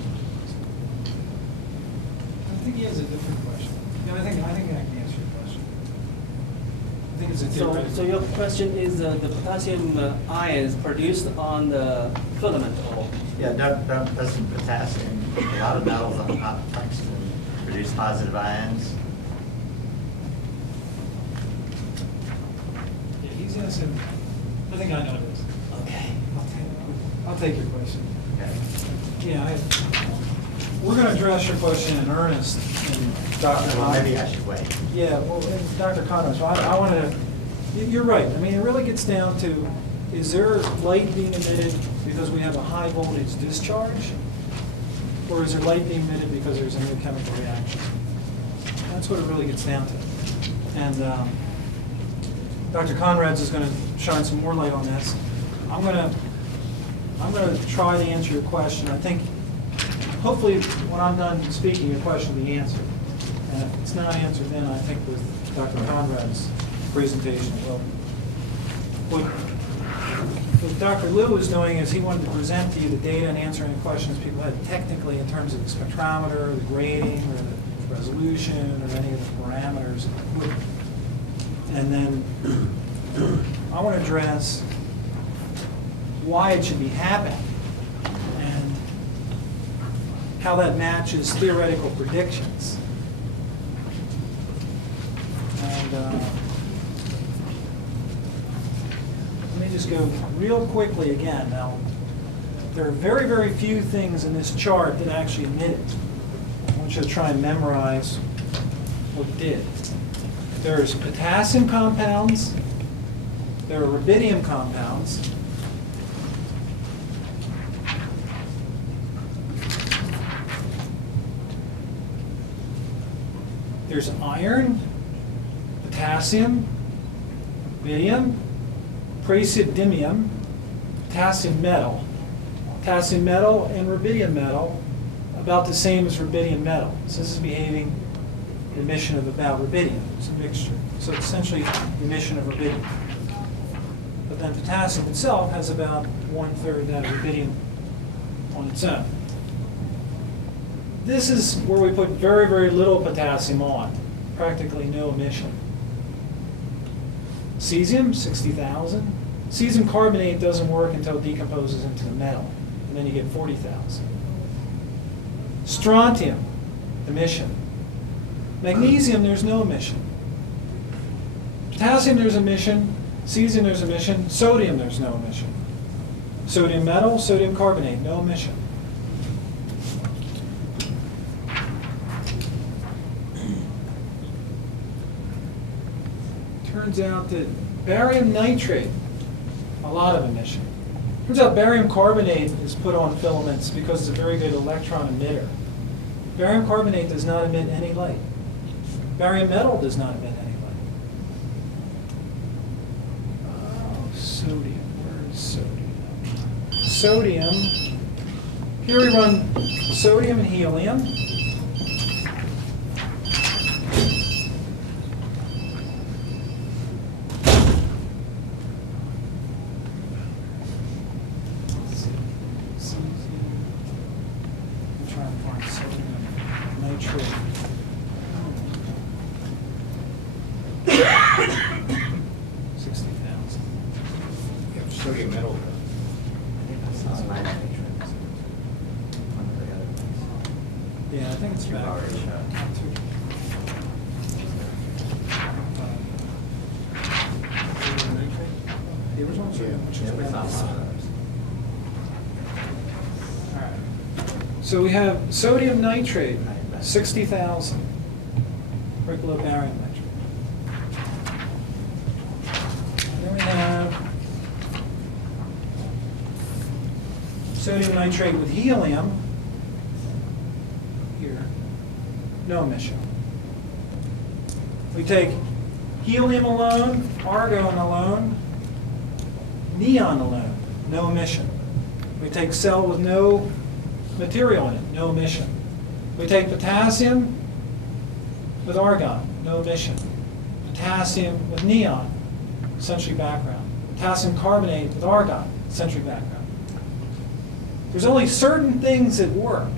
I think he has a different question. No, I think I can answer your question. I think it's a theoretical. So your question is the potassium ions produced on the filament, or? Yeah, doesn't potassium, a lot of metals on hot tungsten produce positive ions? Yeah, he's innocent. I think I know this. Okay. I'll take your question. Okay. Yeah, we're going to address your question in earnest, Dr. Well, maybe I should wait. Yeah, well, and Dr. Conrad, so I want to, you're right. I mean, it really gets down to, is there light being emitted because we have a high voltage discharge? Or is there light being emitted because there's a new chemical reaction? That's what it really gets down to. And Dr. Conrads is going to shine some more light on this. I'm going to try to answer your question. I think, hopefully, when I'm done speaking, your question will be answered. And if it's not answered, then I think with Dr. Conrad's presentation, well, what Dr. Liu was doing is he wanted to present to you the data and answer any questions people had technically in terms of the spectrometer, the grading, or the resolution, or any of the parameters. And then I want to address why it should be happening and how that matches theoretical predictions. And let me just go real quickly again. Now, there are very, very few things in this chart that actually emit it. I want you to try and memorize what it did. There's potassium compounds, there are rubidium compounds, there's iron, potassium, rubidium, praseodymium, potassium metal. Potassium metal and rubidium metal about the same as rubidium metal. So this is behaving emission of about rubidium. It's a mixture. So it's essentially emission of rubidium. But then potassium itself has about 1/3 that of rubidium on its own. This is where we put very, very little potassium on, practically no emission. Cesium, 60,000. Cesium carbonate doesn't work until it decomposes into the metal, and then you get 40,000. Strontium, emission. Magnesium, there's no emission. Potassium, there's emission. Cesium, there's emission. Sodium, there's no emission. Sodium metal, sodium carbonate, no emission. Turns out that barium nitrate, a lot of emission. Turns out barium carbonate is put on filaments because it's a very good electron emitter. Barium carbonate does not emit any light. Barium metal does not emit any light. Sodium, where is sodium? Sodium, here we run sodium and helium. I'm trying to find sodium nitrate. 60,000. You have sodium metal. Yeah, I think it's You've back. already shown. The original sodium, which is It was back. on one of those. All right. So we have sodium nitrate, 60,000. Right below barium nitrate. And then we have sodium nitrate with helium. Here, no emission. We take helium alone, argon alone, neon alone, no emission. We take cell with no material in it, no emission. We take potassium with argon, no emission. Potassium with neon, century background. Potassium carbonate with argon, century background. There's only certain things that work,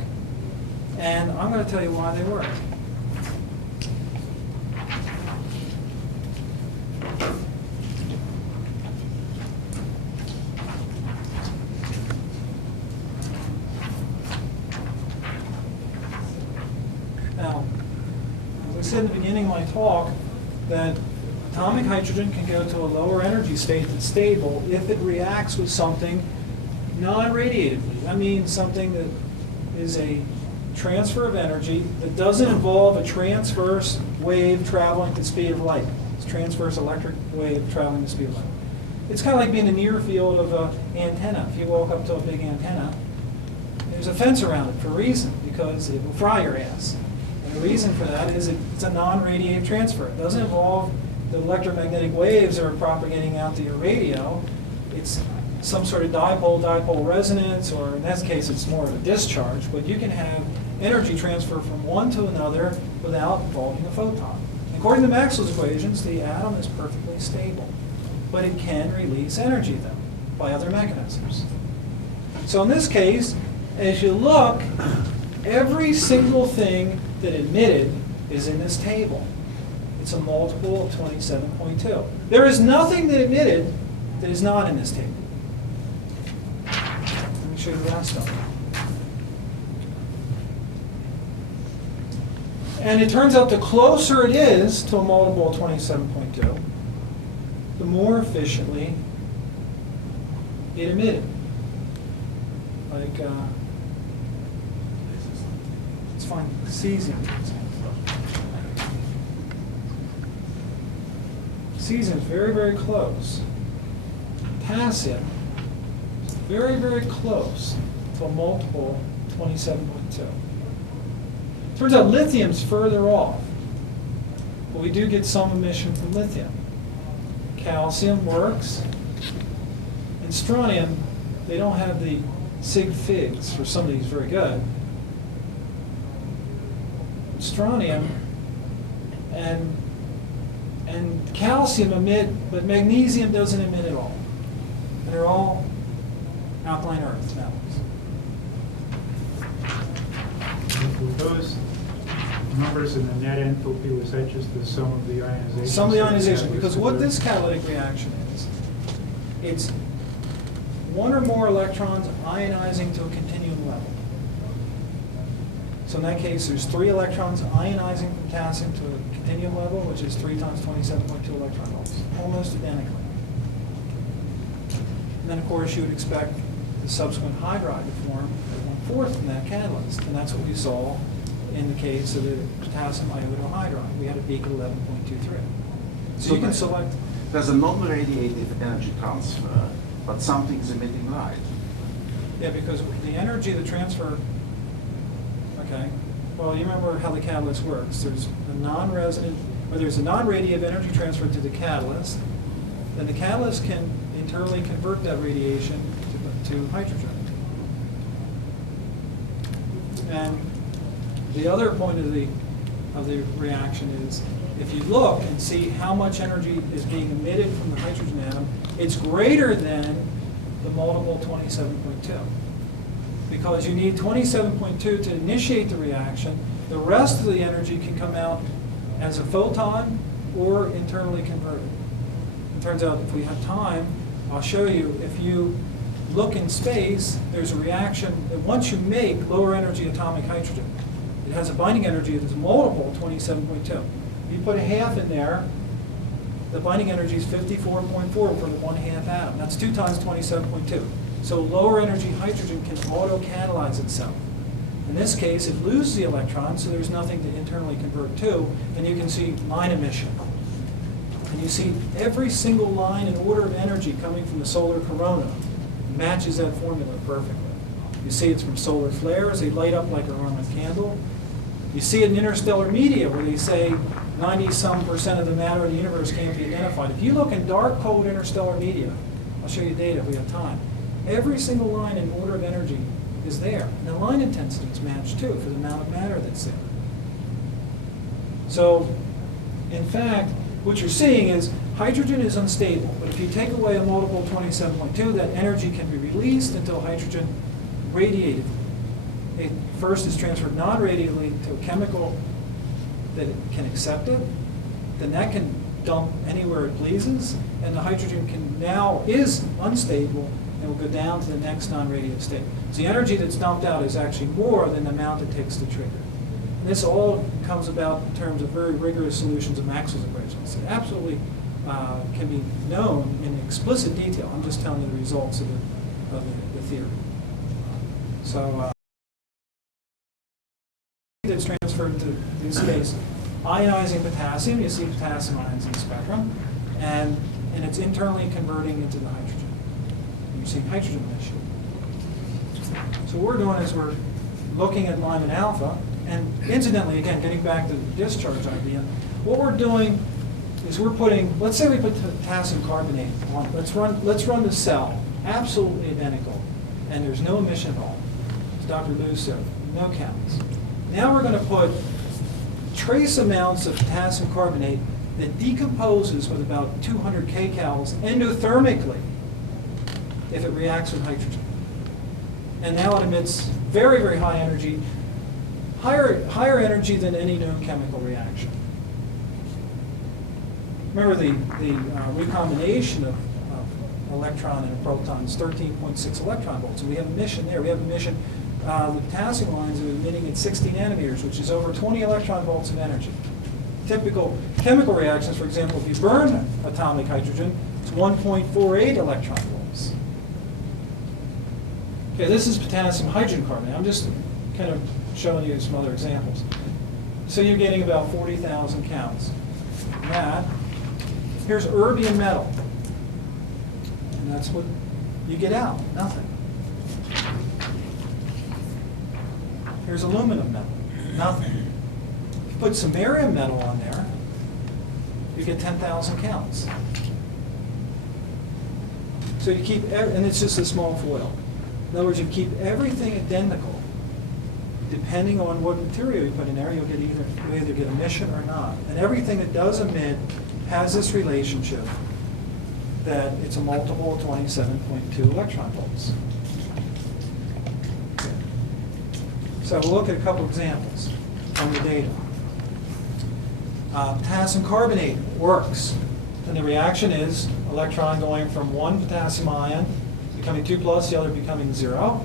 and I'm going to tell you why they work. Now, as I said in the beginning of my talk, that atomic hydrogen can go to a lower energy state that's stable if it reacts with something non-radiatively. That means something that is a transfer of energy that doesn't involve a transverse wave traveling at the speed of light. It's transverse electric wave traveling at the speed of light. It's kind of like being in the near field of an antenna. If you walk up to a big antenna, there's a fence around it for a reason, because it will fry your ass. And the reason for that is it's a non-radiative transfer. It doesn't involve the electromagnetic waves that are propagating out to your radio. It's some sort of dipole-dipole resonance, or in this case it's more of a discharge, but you can have energy transfer from one to another without involving a photon. According to Maxwell's equations, the atom is perfectly stable, but it can release energy, though, by other mechanisms. So in this case, as you look, every single thing that emitted is in this table. It's a multiple of 27.2. There is nothing that emitted that is not in this table. Let me show you the last one. And it turns out the closer it is to a multiple of 27.2, the more efficiently it emitted. Like, let's find cesium. Cesium is very, very close. Potassium is very, very close to a multiple 27.2. Turns out lithium's further off, but we do get some emission from lithium. Calcium works, and strontium, they don't have the sig figs. For some of these, very good. Strontium and calcium emit, but magnesium doesn't emit at all. And they're all alkaline earth metals. numbers in the net enthalpy, was that just the sum of the ionization? Some of the ionization, because what this catalytic reaction is, it's one or more electrons ionizing to a continuum level. So in that case, there's 3 electrons ionizing potassium to a continuum level, which is 3 times 27.2 electron volts, almost identically. And then, of course, you would expect the subsequent hydride to form at 1/4 from that catalyst, and that's what we saw in the case of the potassium iodo hydride. We had a peak of 11.23. So you can select. There's a non-radiative energy transfer, but something is emitting light. Yeah, because the energy of the transfer, okay, well, you remember how the catalyst works. There's a non-resonant, or there's a non-radiative energy transfer to the catalyst, then the catalyst can internally convert that radiation to hydrogen. And the other point of the reaction is, if you look and see how much energy is being emitted from the hydrogen atom, it's greater than the multiple 27.2. Because you need 27.2 to initiate the reaction. The rest of the energy can come out as a photon or internally converted. It turns out, if we have time, I'll show you, if you look in space, there's a reaction that once you make lower energy atomic hydrogen, it has a binding energy that's multiple 27.2. If you put a half in there, the binding energy is 54.4 for the 1/2 atom. That's 2 times 27.2. So lower energy hydrogen can auto-catalyze itself. In this case, it loses the electron, so there's nothing to internally convert to, and you can see line emission. And you see every single line and order of energy coming from the solar corona matches that formula perfectly. You see it's from solar flares, they light up like a Roman candle. You see it in interstellar media where they say 90-some% of the matter of the universe can't be identified. If you look in dark, cold interstellar media, I'll show you data if we have time, every single line and order of energy is there. And the line intensity is matched too for the amount of matter that's there. So, in fact, what you're seeing is hydrogen is unstable, but if you take away a multiple 27.2, that energy can be released until hydrogen radiated. It first is transferred non-radiatively to a chemical that can accept it, then that can dump anywhere it pleases, and the hydrogen can now is unstable and will go down to the next non-radiative state. So the energy that's dumped out is actually more than the amount it takes to trigger. And this all comes about in terms of very rigorous solutions of Maxwell's equations. It absolutely can be known in explicit detail. I'm just telling you the results of the theory. So that's transferred to this case ionizing potassium. You see potassium ions in the spectrum, and it's internally converting into the hydrogen. You're seeing hydrogen emission. So what we're doing is we're looking at Lyman alpha, and incidentally, again, getting back to the discharge idea, what we're doing is we're putting, let's say we put potassium carbonate on, let's run the cell, absolutely identical, and there's no emission at all. As Dr. Liu said, no counts. Now we're going to put trace amounts of potassium carbonate that decomposes with about 200 kcals endothermically if it reacts with hydrogen. And now it emits very, very high energy, higher energy than any known chemical reaction. Remember the recombination of electron and a proton is 13.6 electron volts. So we have emission there. We have emission, the potassium lines are emitting at 60 nanometers, which is over 20 electron volts of energy. Typical chemical reactions, for example, if you burn atomic hydrogen, it's 1.48 electron volts. Okay, this is potassium hydrogen carbonate. I'm just kind of showing you some other examples. So you're getting about 40,000 counts. That. Here's erbium metal. And that's what you get out, nothing. Here's aluminum metal, nothing. If you put samarium metal on there, you get 10,000 counts. So you keep, and it's just a small foil. In other words, you keep everything identical. Depending on what material you put in there, you'll either get emission or not. And everything that does emit has this relationship that it's a multiple of 27.2 electron volts. So we'll look at a couple examples from the data. Potassium carbonate works. And the reaction is electron going from one potassium ion becoming 2+, the other becoming 0.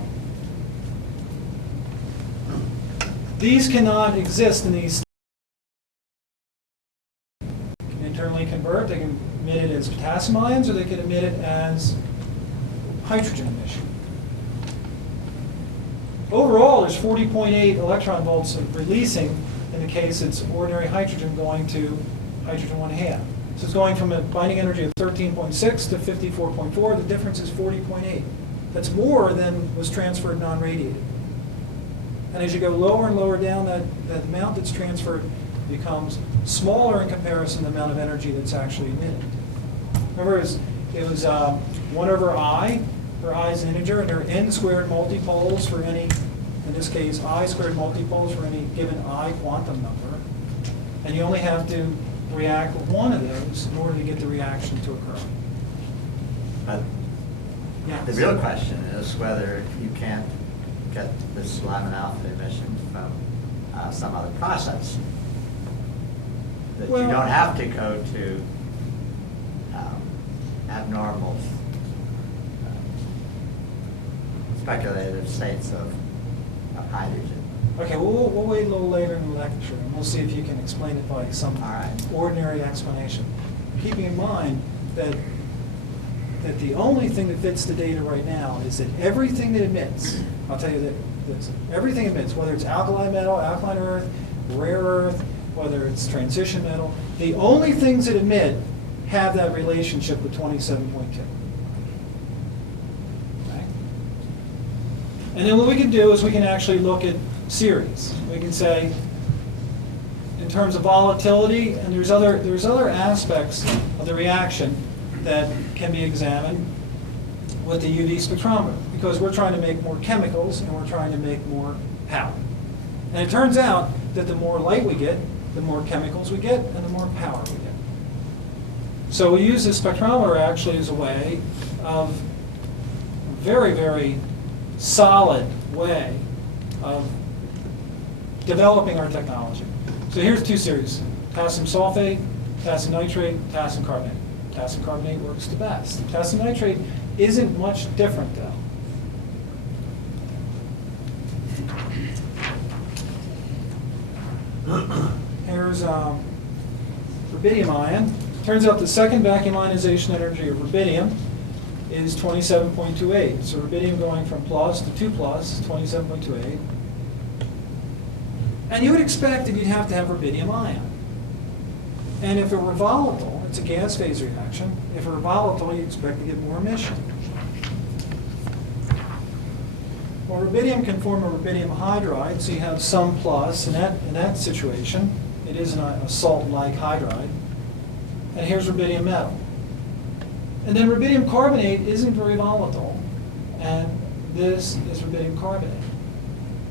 These cannot exist in these. They can internally convert. They can emit it as potassium ions, or they can emit it as hydrogen emission. Overall, there's 40.8 electron volts of releasing. In the case, it's ordinary hydrogen going to hydrogen 1/2. So it's going from a binding energy of 13.6 to 54.4. The difference is 40.8. That's more than was transferred non-radiated. And as you go lower and lower down, that amount that's transferred becomes smaller in comparison to the amount of energy that's actually emitted. Remember, it was 1/I, where I is an integer, and there are n squared multipoles for any, in this case, I squared multipoles for any given I quantum number. And you only have to react with one of those in order to get the reaction to occur. But Yes. the real question is whether you can't get this Lyman alpha emission from some other process. That Well- you don't have to go to abnormal speculative states of hydrogen. Okay, we'll wait a little later in the lecture, and we'll see if you can explain it by some All right. ordinary explanation. Keeping in mind that the only thing that fits the data right now is that everything that emits, I'll tell you that everything emits, whether it's alkali metal, alkaline earth, rare earth, whether it's transition metal, the only things that emit have that relationship with 27.2. Okay? And then what we can do is we can actually look at series. We can say, in terms of volatility, and there's other aspects of the reaction that can be examined with the UV spectrometer, because we're trying to make more chemicals and we're trying to make more power. And it turns out that the more light we get, the more chemicals we get, and the more power we get. So we use the spectrometer actually as a way of a very, very solid way of developing our technology. So here's two series: potassium sulfate, potassium nitrate, potassium carbonate. Potassium carbonate works the best. Potassium nitrate isn't much different though. Here's rubidium ion. Turns out the second vacuum ionization energy of rubidium is 27.28. So rubidium going from plus to 2+, 27.28. And you would expect that you'd have to have rubidium ion. And if it were volatile, it's a gas phase reaction. If it were volatile, you'd expect to get more emission. Well, rubidium can form a rubidium hydride, so you have some plus in that situation. It isn't a salt-like hydride. And here's rubidium metal. And then rubidium carbonate isn't very volatile, and this is rubidium carbonate.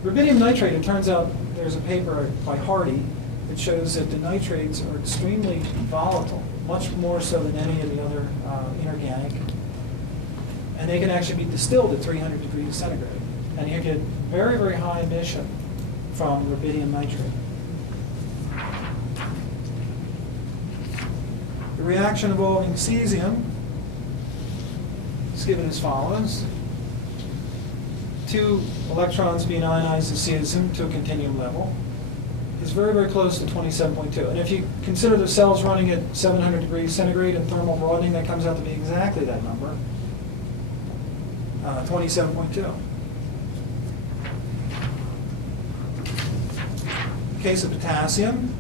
Rubidium nitrate, it turns out there's a paper by Hardy that shows that the nitrates are extremely volatile, much more so than any of the other inorganic. And they can actually be distilled at 300 degrees centigrade. And you get very, very high emission from rubidium nitrate. The reaction involving cesium is given as follows. 2 electrons being ionized as cesium to a continuum level is very, very close to 27.2. And if you consider the cells running at 700 degrees centigrade and thermal broadening, that comes out to be exactly that number, 27.2. In the case of potassium,